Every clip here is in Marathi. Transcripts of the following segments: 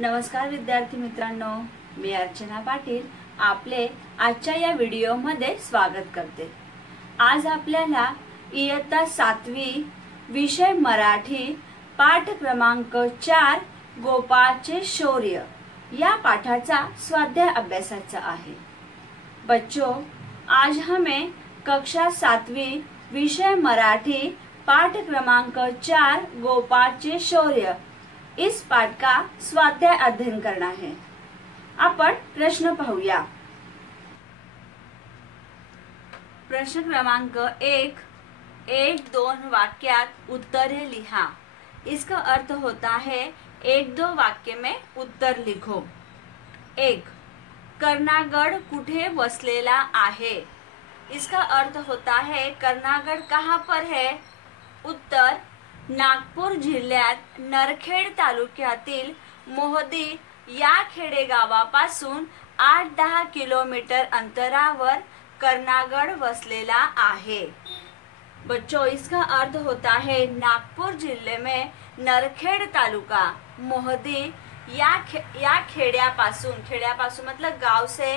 नमस्कार विद्यार्थी मित्रांनो, मी अर्चना पाटील आपले आजच्या या व्हिडिओमध्ये स्वागत करते। आज आपल्याला इयत्ता 7वी विषय मराठी पाठ क्रमांक 4 गोपाळचे शौर्य या पाठाचा स्वाध्याय अभ्यासाचा आहे। बच्चों, आज हमें कक्षा 7वी विषय मराठी पाठ क्रमांक 4 गोपाळचे शौर्य इस पाठ का स्वाध्याय अध्ययन करना है। आपण प्रश्न पाहूया। प्रश्न क्रमांक 1-2 वाक्यात उत्तरे लिहा। इसका अर्थ होता है 1-2 वाक्य में उत्तर लिखो। 1. कर्णागड कुठे वसलेला आहे? इसका अर्थ होता है कर्णागड कहाँ पर है? उत्तर नागपूर जिल्ह्यात नरखेड तालुक्यातील मोहदी या खेडेगावापासून 8-10 किलोमीटर अंतरावर कर्णागड वसलेला आहे। बच्चों, इसका अर्थ होता है नागपुर जिले में नरखेड तालुका मोहदी या खेड्यापासून मतलब गांव से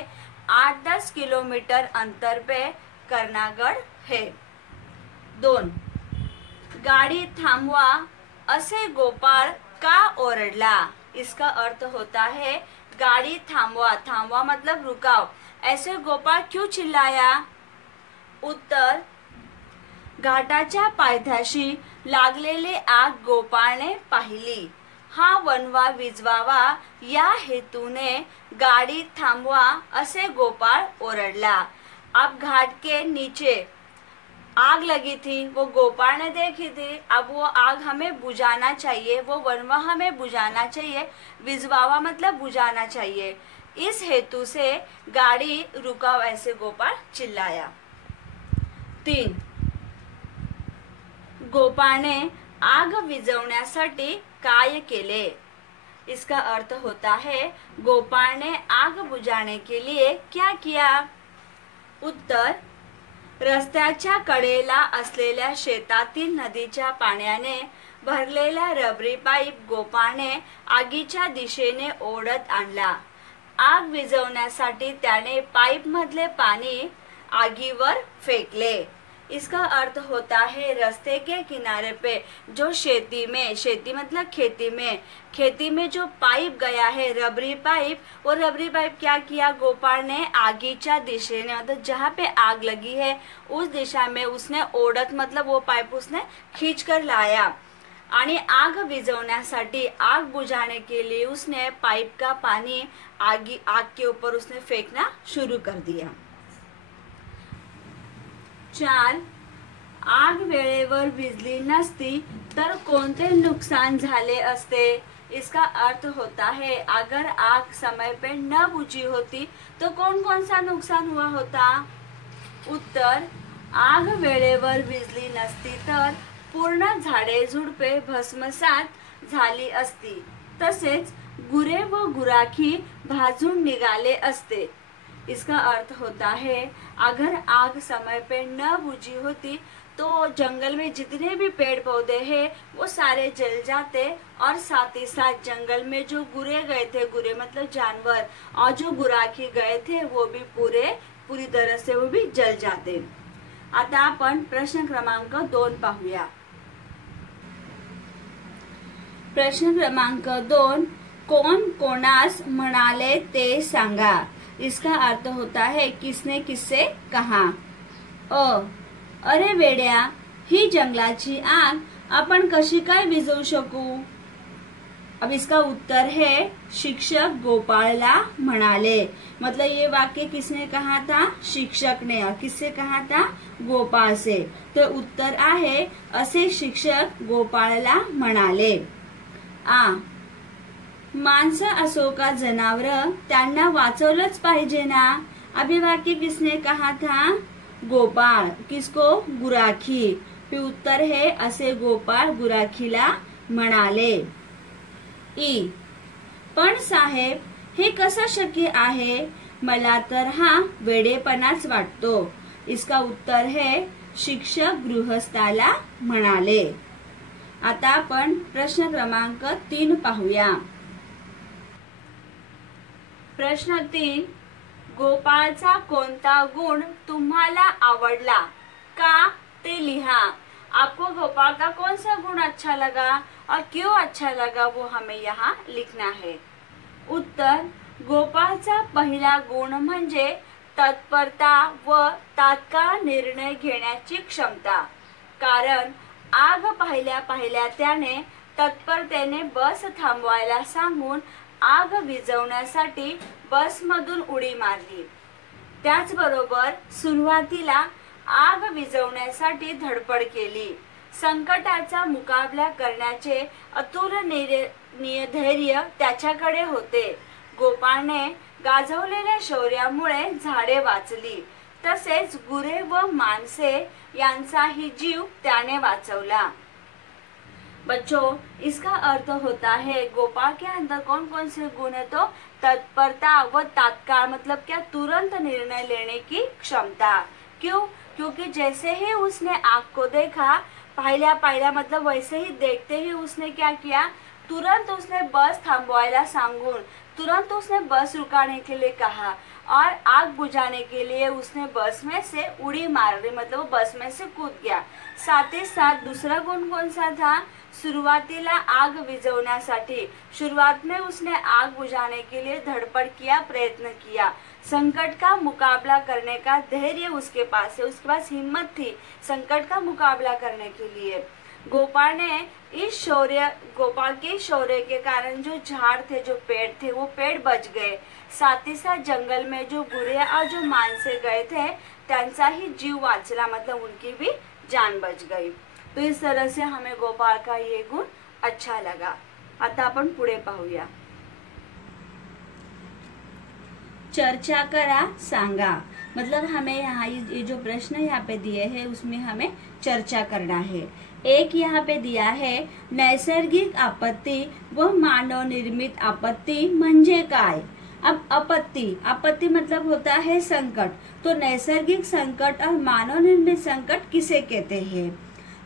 8-10 किलोमीटर अंतर पे कर्णागड है। 2. गाड़ी थांबवा असे गोपाळ का ओरडला? इसका अर्थ होता है गाड़ी थांबवा मतलब रुकाओ, ऐसे गोपाळ क्यों चिल्लाया? उत्तर घाटाच्या पायथ्याशी लागलेले आग गोपाळने पाहिली। हा वनवा विझवावा या हेतूने गाड़ी थांबवा असे गोपाळ ओरडला। अब घाट के नीचे आग लगी थी, वो गोपाल ने देखी थी। अब वो आग हमें बुझाना चाहिए, वो वनवा हमें बुझाना चाहिए। विझवावा मतलब बुझाना चाहिए। इस हेतु से गाड़ी रुकाओ ऐसे गोपाल चिल्लाया। 3. गोपाळने आग विझवण्यासाठी काय केले? इसका अर्थ होता है गोपाल ने आग बुझाने के लिए क्या किया? उत्तर रस्त्याच्या कडेला असलेल्या शेतातील नदीच्या पाण्याने भरलेला रबरी पाईप गोपाळने आगीच्या दिशेने ओढत आणला। आग विझवण्यासाठी त्याने पाईप मधले पाणी आगीवर फेकले। इसका अर्थ होता है रास्ते के किनारे पे जो खेती मतलब खेती में जो पाइप गया है रबरी पाइप, वो रबरी पाइप क्या किया? गोपाल ने आगीच्या दिशेने मतलब जहाँ पे आग लगी है उस दिशा में उसने ओढत मतलब वो पाइप उसने खींच कर लाया। आणि आग विझवण्यासाठी आग बुझाने के लिए उसने पाइप का पानी आग के ऊपर उसने फेंकना शुरू कर दिया। 4. आग वेळेवर विझली नसती तर कोणते नुकसान झाले असते? इसका अर्थ होता है अगर आग समय पे न बुझी होती तो कौन सा नुकसान हुआ होता? उत्तर आग वेळेवर विझली नसती तर पूर्ण झाडे झुडपे भस्मसात झाली असती, तसेच गुरे व गुराखी भाजून निघाले असते। इसका अर्थ होता है अगर आग समय पे न बुझी होती तो जंगल में जितने भी पेड़ पौधे हैं वो सारे जल जाते और साथ ही साथ जंगल में जो गुरे गए थे, गुरे मतलब जानवर, और जो गुराखी गए थे वो भी पूरी तरह से वो भी जल जाते। आता आपण प्रश्न क्रमांक 2 पाहूया। प्रश्न क्रमांक 2. कोण कोणास म्हणाले ते सांगा। इसका अर्थ होता है किसने किससे कहा। अरे वेड्या, ही जंगलाची आग आपण कशी काय विझवू शकू? अब इसका उत्तर है शिक्षक गोपाळला म्हणाले। मतलब ये वाक्य किसने कहा था? शिक्षक ने। और किससे कहा था? गोपाळ से। तो उत्तर आहे असे शिक्षक गोपाळला म्हणाले। माणसं असो का जनावर त्यांना वाचवलंच पाहिजे ना। अब ये वाक्य किसने कहा था? गोपाळ। किसको? गुराखी। फिर उत्तर है असे गोपाळ गुराखीला म्हणाले। पण साहेब, हे कसं शक्य आहे? मला तर हा वेडेपणाच वाटतो। इसका उत्तर है शिक्षक गृहस्थाला म्हणाले। आता आपण प्रश्न क्रमांक 3 पाहूया। प्रश्न 3, गोपाळचा कोणता गुण तुम्हाला आवडला, का, ते लिहा। आपको गोपाल का कौन सा गुण अच्छा लगा और क्यों अच्छा लगा वो हमें यहाँ लिखना है। उत्तर, गोपाळचा पहिला गुण म्हणजे तत्परता व तात्काळ निर्णय घेण्याची क्षमता। कारण आग पाहिल्या पाहिल्या त्याने तत्परतेने बस थांबवायला सांगून आग विझवण्यासाठी बसमधून उडी मारली। त्याचबरोबर सुरुवातीला आग विझवण्यासाठी धडपड केली। संकटाचा मुकाबला करण्याचे अतुलनीय धैर्य त्याच्याकडे होते। गोपाळने गाजवलेल्या शौर्यामुळे झाडे वाचली, तसेच गुरे व माणसे यांचाही जीव त्याने वाचवला। बच्चों, इसका अर्थ होता है गोपाल के अंदर कौन कौन से गुण है, तो तत्परता व तात्काल मतलब क्या, तुरंत निर्णय लेने की क्षमता। क्यों? क्योंकि जैसे ही उसने आग को देखा, पाहिल्या मतलब वैसे ही देखते ही उसने क्या किया, तुरंत उसने बस थांबवायला सांगून तुरंत उसने बस रुकाने के लिए कहा और आग बुझाने के लिए उसने बस में से उड़ी मार दी, मतलब वो बस में से कूद गया। साथ ही साथ दूसरा गुण कौन सा था, सुरुवातीला आग विझवण्यासाठी, शुरुआत में उसने आग बुझाने के लिए धड़पड़ किया, प्रयत्न किया। संकट का मुकाबला करने का धैर्य उसके पास है, उसके पास हिम्मत थी संकट का मुकाबला करने के लिए। गोपाल के शौर्य के कारण जो झाड़ थे, जो पेड़ थे, वो पेड़ बच गए। साथ ही साथ जंगल में जो गुरे और जो माणसे गए थे त्यांचाही जीव वाचला, मतलब उनकी भी जान बच गई। तो इस तरह से हमें गोपाल का ये गुण अच्छा लगा। आता आपण पुढे पाहूया। चर्चा करा, सांगा। मतलब हमें यहाँ ये जो प्रश्न यहाँ पे दिए हैं उसमें हमें चर्चा करना है। एक यहाँ पे दिया है, नैसर्गिक आपत्ती व मानव निर्मित आपत्ती म्हणजे काय। अब आपत्ती मतलब होता है संकट, तो नैसर्गिक संकट और मानव निर्मित संकट किसे कहते हैं।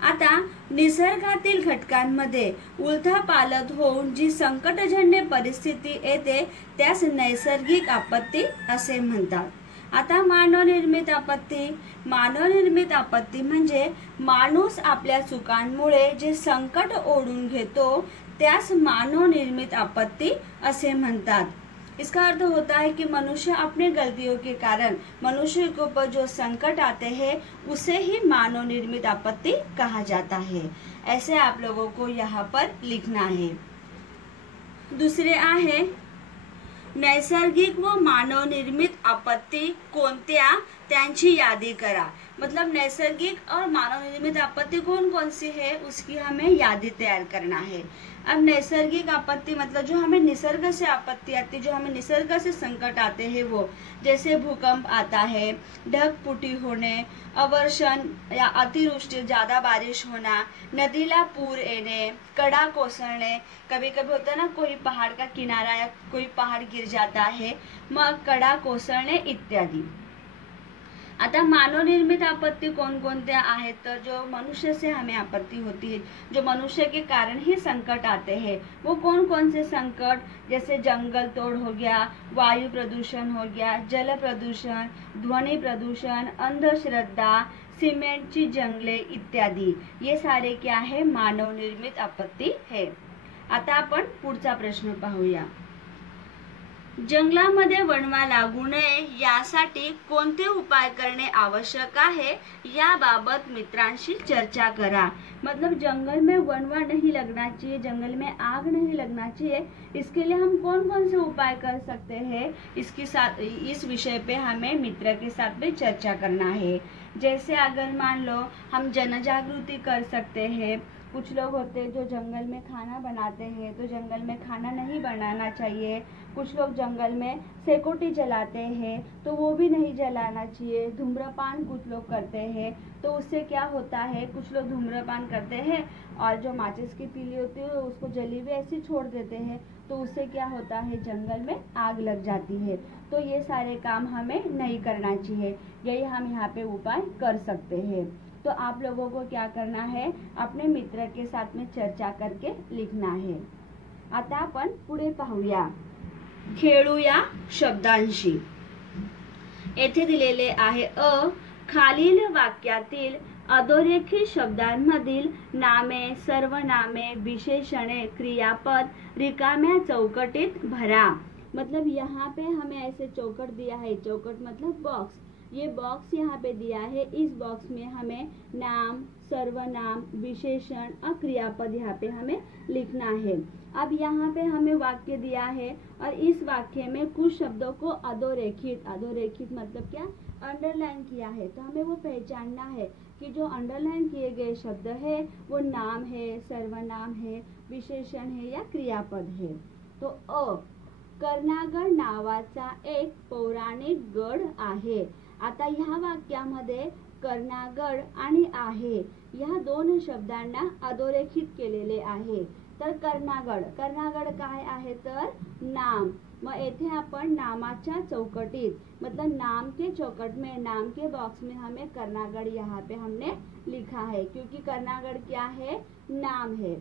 आता निसर्गातील घटकांमध्ये उलथापालथ होऊन जी संकटजन्य परिस्थिती येते त्यास नैसर्गिक आपत्ती असे म्हणतात। आता मानव निर्मित आपत्ती म्हणजे माणूस आपल्या चुकांमुळे जे संकट ओढून घेतो त्यास मानव निर्मित आपत्ती असे म्हणतात। इसका अर्थ होता है कि मनुष्य अपने गलतियों के कारण मनुष्य के ऊपर जो संकट आते हैं उसे ही मानव निर्मित आपत्ति कहा जाता है। ऐसे आप लोगों को यहाँ पर लिखना है। दुसरे आहे, नैसर्गिक व मानव निर्मित आपत्ती कोणत्या त्यांची यादी करा। मतलब नैसर्गिक और मानव निर्मित आपत्ति कौन कौन सी है उसकी हमें यादी तैयार करना है। अब नैसर्गिक आपत्ति मतलब जो हमें निसर्ग से आपत्ति आती है, जो हमें निसर्ग से संकट आते हैं वो, जैसे भूकंप आता है, ढगफुटी होने, अवर्षण या अतिवृष्टि ज्यादा बारिश होना, नदीला पूर येणे, कडा कोसळणे, कभी कभी होता है ना कोई पहाड़ का किनारा या कोई पहाड़ गिर जाता है, मग कडा कोसळणे इत्यादि। आता मानव निर्मित आपत्ति कौन कोणत्या आहेत, तर जो मनुष्य से हमें आपत्ति होती है, जो मनुष्य के कारण ही संकट आते हैं, वो कौन कौन से संकट, जैसे जंगल तोड़ हो गया, वायु प्रदूषण हो गया, जल प्रदूषण, ध्वनि प्रदूषण, अंधश्रद्धा, सिमेंटची जंगले इत्यादि, ये सारे क्या है, मानव निर्मित आपत्ति है। आता आपण पुढचा प्रश्न पाहूया। जंगलामध्ये वणवा लागू नये यासाठी कोणते उपाय करणे आवश्यक आहे याबाबत मित्रांशी चर्चा करा। मतलब जंगल में वणवा नहीं लगना चाहिए, जंगल में आग नहीं लगना चाहिए, इसके लिए हम कौन कौन से उपाय कर सकते हैं, इस विषय पे हमें मित्र के साथ में चर्चा करना है। जैसे अगर मान लो हम जन जागृति कर सकते हैं। कुछ लोग होते हैं जो जंगल में खाना बनाते हैं, तो जंगल में खाना नहीं बनाना चाहिए। कुछ लोग जंगल में सेकोटी जलाते हैं, तो वो भी नहीं जलाना चाहिए। धूम्रपान कुछ लोग करते हैं, तो उससे क्या होता है, कुछ लोग धूम्रपान करते हैं और जो माचिस की तीली होती है उसको जली हुई ऐसी छोड़ देते हैं, तो उससे क्या होता है, जंगल में आग लग जाती है। तो ये सारे काम हमें नहीं करना चाहिए, यही हम यहाँ पे उपाय कर सकते हैं। तो आप लोगों को क्या करना है, अपने मित्र के साथ में चर्चा करके लिखना है। आता आपण पुढे पाहूया। खेळूया शब्दांशी. येथे दिलेले आहे खालील वाक्यातील अधोरेखित शब्दांमधील नामे, सर्वनामे, विशेषणे, क्रियापद रिकाम्या चौकटीत भरा. मतलब यहाँ पे हमें ऐसे चौकट दिया है, चौकट मतलब बॉक्स. ये बॉक्स यहाँ पे दिया है, इस बॉक्स में हमें नाम, सर्वनाम, विशेषण और क्रियापद यहाँ पे हमें लिखना है. अब यहाँ पे हमें वाक्य दिया है और इस वाक्य में कुछ शब्दों को अधोरेखित, अधोरेखित मतलब क्या, अंडरलाइन किया है. तो हमें वो पहचानना है कि जो अंडरलाइन किए गए शब्द है वो नाम है, सर्वनाम है, विशेषण है या क्रियापद है. तो कर्णागड नावाचा एक पौराणिक गड आहे. आता ह्या वाक्यामध्ये कर्णागड आणि आहे या दोन शब्दांना अधोरेखित केलेले आहे. तर कर्णागड, कर्णागड काय आहे तर नाम. मग येथे आपण नामाच्या चौकटीत मतलब नाम के चौकट में, नाम के बॉक्स में हमें कर्णागड यहाँ पे हमने लिखा है क्योंकि कर्णागड क्या है, नाम है.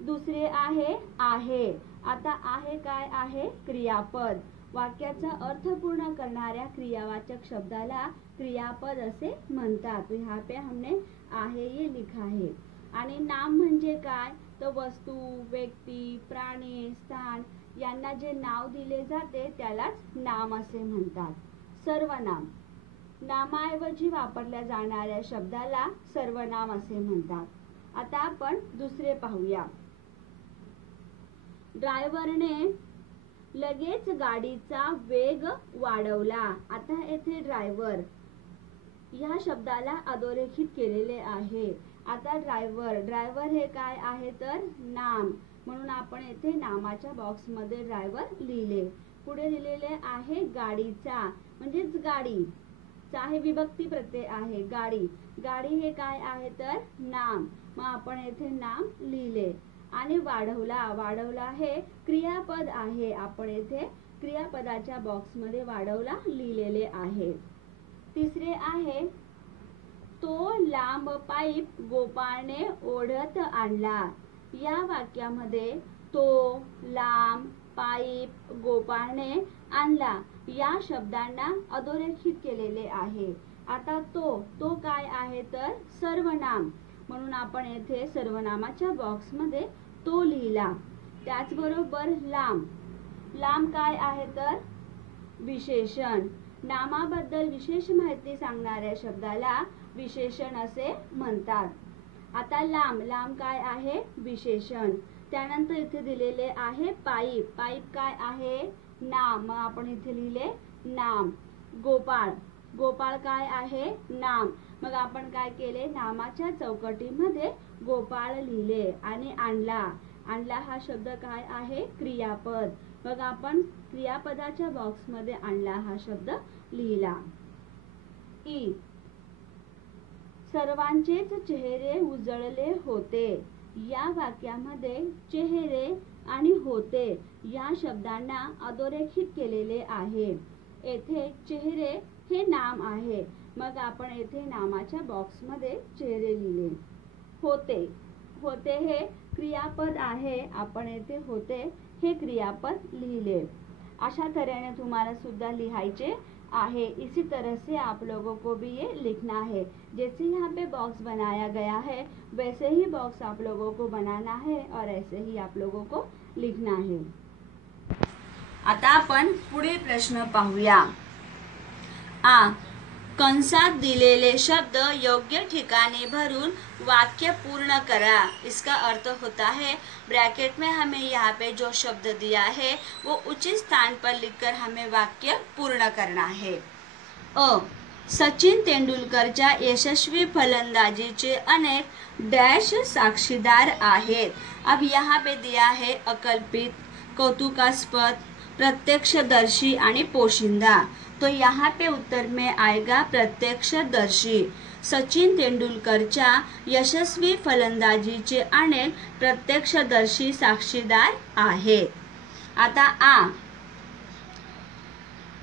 दुसरे आहे. आता आहे काय आहे, क्रियापद. वाक्याचा अर्थ पूर्ण करणाऱ्या क्रियावाचक शब्दाला क्रियापद असे म्हणतात. तो यहाँ पे हमने आहे ये लिखा है. आणि नाम म्हणजे काय, तो वस्तू, व्यक्ती, प्राणी, स्थान यांना जे नाव दिले जाते त्यालाच नाम असे म्हणतात. सर्वनाम, नामाऐवजी वापरल्या जाणाऱ्या शब्दाला सर्वनाम असे म्हणतात. आता आपण दुसरे पाहूया. ड्रायव्हरने लगेच गाडीचा वेग वाढवला. आता येथे ड्रायव्हर या शब्दाला अधोरेखित केलेले आहे. आता ड्रायव्हर, ड्रायव्हर हे काय आहे तर नाम, म्हणून आपण येथे नामाच्या बॉक्स मध्ये ड्रायव्हर लिहिले. पुढे लिहिलेले आहे गाडीचा म्हणजेच गाडी, चा हे विभक्ती प्रत्यय आहे. गाडी, गाडी हे काय आहे तर नाम, मग आपण येथे नाम लिहिले. आणि वाढवला, वाढवला हे क्रियापद आहे. आपण येथे क्रियापदाच्या बॉक्स मध्ये वाढवला लिहिलेले आहे. तिसरे आहे तो लांब पाईप गोपाळने ओढत आणला. या वाक्यामध्ये तो, लांब, पाईप, गोपाळने आणला या शब्दांना अधोरेखित केलेले आहे. आता तो काय आहे तर सर्वनाम, म्हणून आपण येथे सर्वनामाच्या बॉक्स मध्ये तो लिहिला. त्याचबरोबर लांब, लांब काय आहे तर विशेषण. नामाबद्दल विशेष माहिती सांगणाऱ्या शब्दाला विशेषण असे म्हणतात. आता लांब, लांब काय आहे विशेषण. त्यानंतर इथे दिलेले आहे पाईप, पाईप काय आहे नाम, मग आपण इथे लिहिले नाम. गोपाळ, गोपाळ काय आहे नाम, मग आपण काय केले नामाच्या चौकटीमध्ये गोपाळ लिहिले. आणि आणला, आणला हा शब्द काय आहे क्रियापद, मग आपण क्रियापदाच्या बॉक्स मध्ये आणला हा शब्द लिहिला. ई, सर्वांचेच चेहरे उजळले होते. या वाक्यामध्ये चेहरे आणि होते या शब्दांना अधोरेखित केलेले आहे. येथे चेहरे हे नाम आहे, मग आपण येथे नामाच्या बॉक्स मध्ये चेहरे लिहिले. होते, होते हे क्रियापद आहे, आपण येथे होते हे क्रियापद लिहिले. अशा तऱ्हेने तुम्हाला सुद्धा लिहायचे आहे. इसी तरह से आप लोगों को भी ये लिखना है. जैसे यहाँ पे बॉक्स बनाया गया है वैसे ही बॉक्स आप लोगों को बनाना है और ऐसे ही आप लोगों को लिखना है. आता आपण पुढील प्रश्न पाहूया. कंसात दिलेले शब्द योग्य ठिकाणी भरून वाक्य पूर्ण करा. इसका अर्थ होता है ब्रैकेट में हमें यहाँ पे जो शब्द दिया है वो उचित स्थान पर लिखकर हमें वाक्य पूर्ण करना है. सचिन तेंडुलकरच्या यशस्वी फलंदाजीचे अनेक डैश साक्षीदार आहेत. अब यहाँ पे दिया है अकल्पित, कौतुकास्पद, प्रत्यक्षदर्शी आणि पोशिंदा. तो यहाँ पे उत्तर में आएगा प्रत्यक्षदर्शी. सचिन तेंडुलकरच्या यशस्वी फलंदाजीचे अनेक प्रत्यक्षदर्शी साक्षीदार आहेत. आता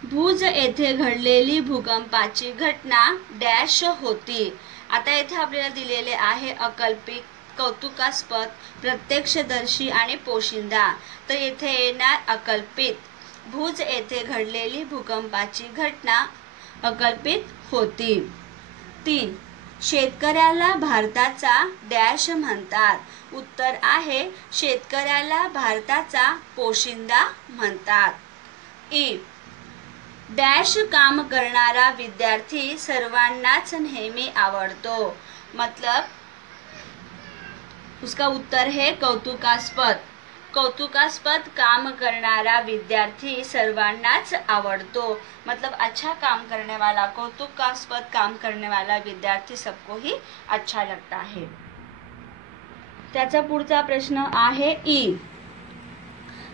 भुज येथे घडलेली भूकंपाची घटना डॅश होती. आता येथे आपल्याला दिलेले आहे अकल्पित, कौतुकास्पद, प्रत्यक्षदर्शी आणि पोशिंदा. तर येथे येणार अकल्पित. भुज येथे घडलेली भूकंपाची घटना अकल्पित होती. 3. शेतकऱ्याला भारताचा डॅश म्हणतात. उत्तर आहे शेतकऱ्याला भारताचा पोशिंदा म्हणतात. ई. डॅश काम करणारा विद्यार्थी सर्वांनाच नेहमी आवडतो. मतलब उसका उत्तर है कौतुकास्पद. कौतुकास्पद काम करणारा विद्यार्थी सर्वांनाच आवडतो. मतलब अच्छा काम करने वाला, कौतुकास्पद काम करने वाला विद्यार्थी सबको ही अच्छा लगता है. त्याचा पुढचा प्रश्न आहे ई.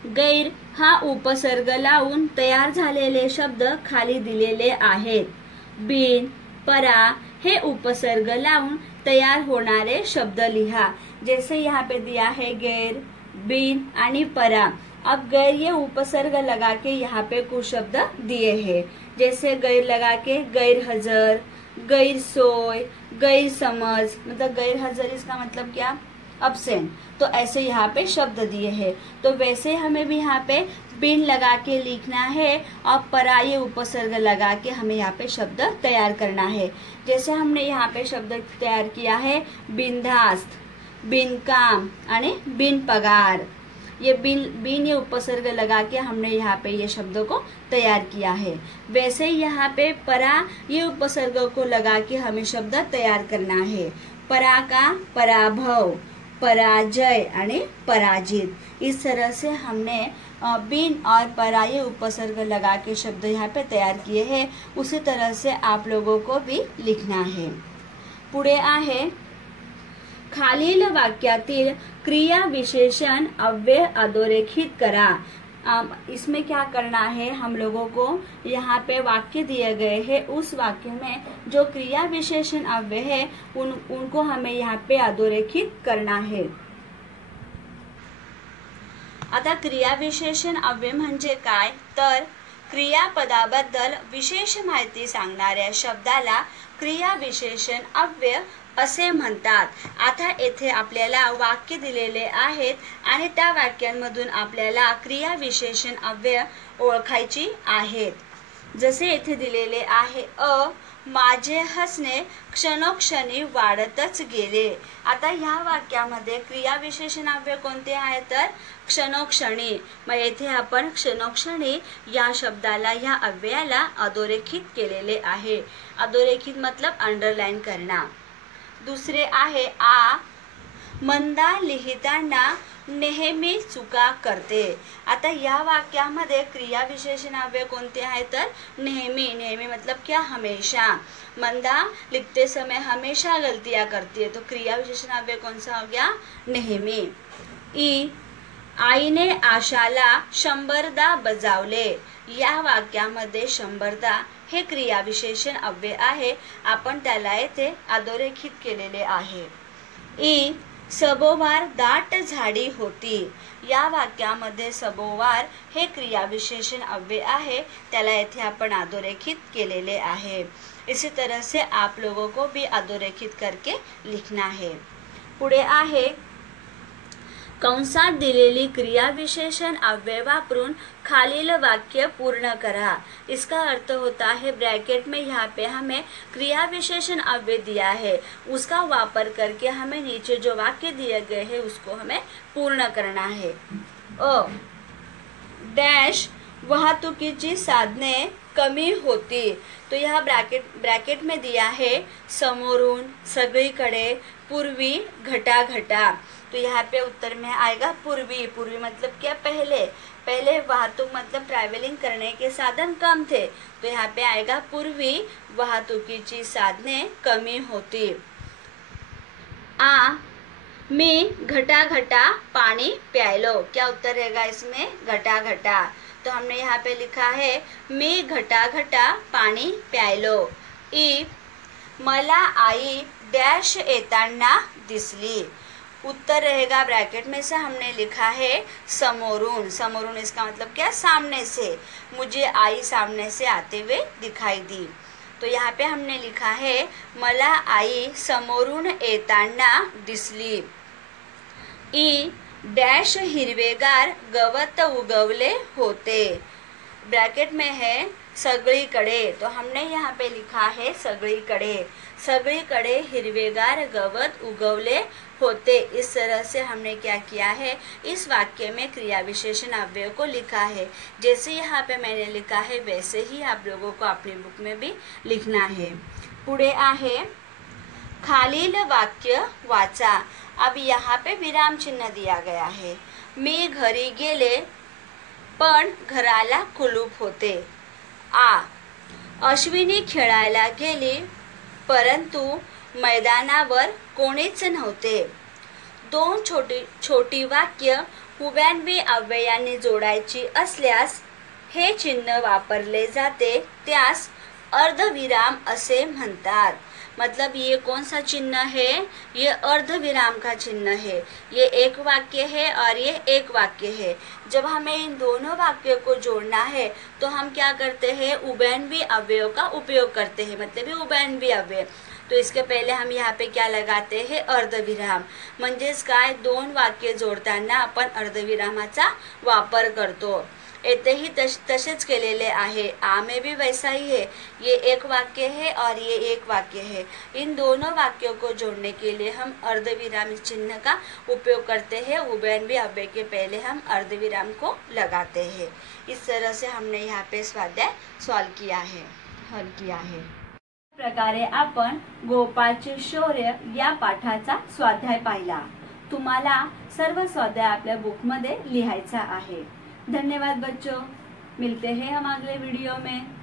गैर हा उपसर्ग लावून तयार झालेले शब्द खाली दिलेले आहेत. बिन, परा हे उपसर्ग लावून तयार होणारे शब्द लिहा. जैसे यहाँ पे दिया है गैर, बिन आणि परा. अब गैर ये उपसर्ग लगा के यहाँ पे कुछ शब्द दिए हैं. जैसे गैर लगा के गैर हजर, गैर सोय, गैर समझ. मतलब गैर हजर इसका मतलब क्या? अब्सेंट. तो ऐसे यहाँ पे शब्द दिए हैं. तो वैसे हमें भी यहाँ पे बिन लगा के लिखना है और परा ये उपसर्ग लगा के हमें यहाँ पे शब्द तैयार करना है. जैसे हमने यहाँ पे शब्द तैयार किया है बिनधास्त, बिनकाम आणि बिन पगार. ये बिन ये उपसर्ग लगा के हमने यहाँ पे ये शब्दों को तैयार किया है. वैसे ही यहाँ पे परा ये उपसर्ग को लगा के हमें शब्द तैयार करना है. परा का पराभव, पराजय आणि पराजित. इस तरह से हमने बिन और परा ये उपसर्ग लगा के शब्द यहाँ पे तैयार किए हैं. उसी तरह से आप लोगों को भी लिखना है. पुढे आहे खालील वाक्यातील क्रिया विशेषण अव्यय अधोरेखित करा. इसमें क्या करना है, हम लोगों को यहाँ पे वाक्य दिए गए हैं, उस वाक्य में जो क्रिया विशेषण अव्यय है उनको हमें यहाँ पे अधोरेखित करना है. आता क्रिया विशेषण अव्यय म्हणजे काय, तर क्रियापदाबद्दल विशेष माहिती सांगणाऱ्या शब्दाला क्रिया विशेषण अव्यय असे म्हणतात. आता येथे आपल्याला वाक्य दिलेले आहेत आणि त्या वाक्यांमधून आपल्याला क्रिया विशेषण अव्यय ओळखायची आहेत. जसे येथे दिलेले आहे माझे हसणे क्षणोक्षणी वाढतच गेले. आता ह्या वाक्यामध्ये क्रिया विशेषण अव्यय कोणते आहे, तर क्षणोक्षणी. मग येथे आपण क्षणोक्षणी या शब्दाला, या अव्ययाला अधोरेखित केलेले आहे. अधोरेखित मतलब अंडरलाइन करना. दुसरे आहे आ. मंदा लिहिताना नेहमी चुका करते. आता या वाक्यामध्ये क्रिया विशेषण अव्यय कोणते आहे, तर नेहमी. नेहमी मतलब क्या, हमेशा. मंदा लिखते समय हमेशा गलतियां करती है, तो क्रिया विशेषण अव्यय कौन सा हो गया, नेहमी. ई. आईने आशाला 100दा बजावले. या वाक्यामध्ये 100दा हे क्रिया विशेषण अव्यय आहे. आपण त्याला येथे अधोरेखित केलेले आहे. ई. सभोवार दाट झाडी होती. या वाक्यामध्ये सभोवार हे क्रिया विशेषण अव्यय आहे, त्याला येथे आपण अधोरेखित केलेले आहे. इसी तरह से आप लोगों को भी अधोरेखित करके लिखना है. पुढे आहे कंसात दिलेली क्रिया विशेषण अव्यय वापरून खालील वाक्य पूर्ण करा. इसका अर्थ होता है ब्रैकेट में यहाँ पे हमें क्रिया विशेषण अव्यय दिया है, उसका वापर करके हमें नीचे जो वाक्य दिए गए हैं उसको हमें पूर्ण करना है. डैश वाहतुकीची साधने कमी होती. तो यह ब्रैकेट में दिया है समोरून, सगळीकडे, पूर्वी, घटा. तो यहाँ पे उत्तर में आएगा पूर्वी. पूर्वी मतलब क्या, पहले. पहले वाहतुक मतलब ट्रैवलिंग करने के साधन कम थे, तो यहाँ पे आएगा पूर्वी वाहतुकीची साधने कमी होती. आ. मी घटा पानी प्यायलो. क्या उत्तर रहेगा इसमें, घटा. तो हमने यहाँ पे लिखा है मी घटा पानी प्यायलो. ई. मला आई डैश येताना दिसली. उत्तर रहेगा ब्रैकेट में से हमने लिखा है समोरून. समोरून इसका मतलब क्या, सामने से. मुझे आई सामने से आते हुए दिखाई दी. तो यहाँ पे हमने लिखा है मला आई समोरून येताना दिसली. ई डैश हिरवेगार गवत उगवले होते। ब्रैकेट में है सगळीकडे, तो हमने यहाँ पे लिखा है सगळीकडे। सगळीकडे हिरवेगार गवत उगवले होते। इस तरह से हमने क्या किया है, इस वाक्य में क्रिया विशेषण अव्यय को लिखा है। जैसे यहाँ पे मैंने लिखा है वैसे ही आप लोगों को अपनी बुक में भी लिखना है। पुढे आहे खालील वाक्य वाचा। अब यहाँ पे विराम चिन्ह दिया गया है। मी घरी गेले पण घराला कुलूप होते। आ अश्विनी खेळायला गेली परंतु मैदानावर कोणीच नव्हते। दोन छोटी वाक्य उभ्यान्वी अव्ययांनी जोडायची असल्यास हे चिन्ह वापरले जाते, त्यास अर्धविराम असे म्हणतात। मतलब ये कौन सा चिन्ह है, ये अर्धविराम का चिन्ह है। ये एक वाक्य है और ये एक वाक्य है। जब हमें इन दोनों वाक्यों को जोड़ना है तो हम क्या करते हैं, उभयन्वी अव्ययों का उपयोग करते हैं। मतलब ये उभयन्वी अव्यय, तो इसके पहले हम यहाँ पे क्या लगाते हैं, अर्धविराम। म्हणजेच काय, दोन वाक्य जोडताना आपण अर्धविरामाचा वापर करतो। येथेही तसेच केलेले आहे। आ में भी वैसा ही है। ये एक वाक्य है और ये एक वाक्य है। इन दोनों वाक्यों को जोड़ने के लिए हम अर्धविराम चिन्ह का उपयोग करते हैं। उभयन्वी अव्यय के पहले हम अर्धविराम को लगाते हैं। इस तरह से हमने यहाँ पे स्वाध्याय सॉल्व किया है, हल किया है। प्रकारे आपण गोपाळचे शौर्य या पाठाचा स्वाध्याय पाहिला। तुम्हाला सर्व स्वाध्याय आपल्या बुक मध्ये लिहायचा आहे। धन्यवाद बच्चों, मिलते हैं हम अगले वीडियो में।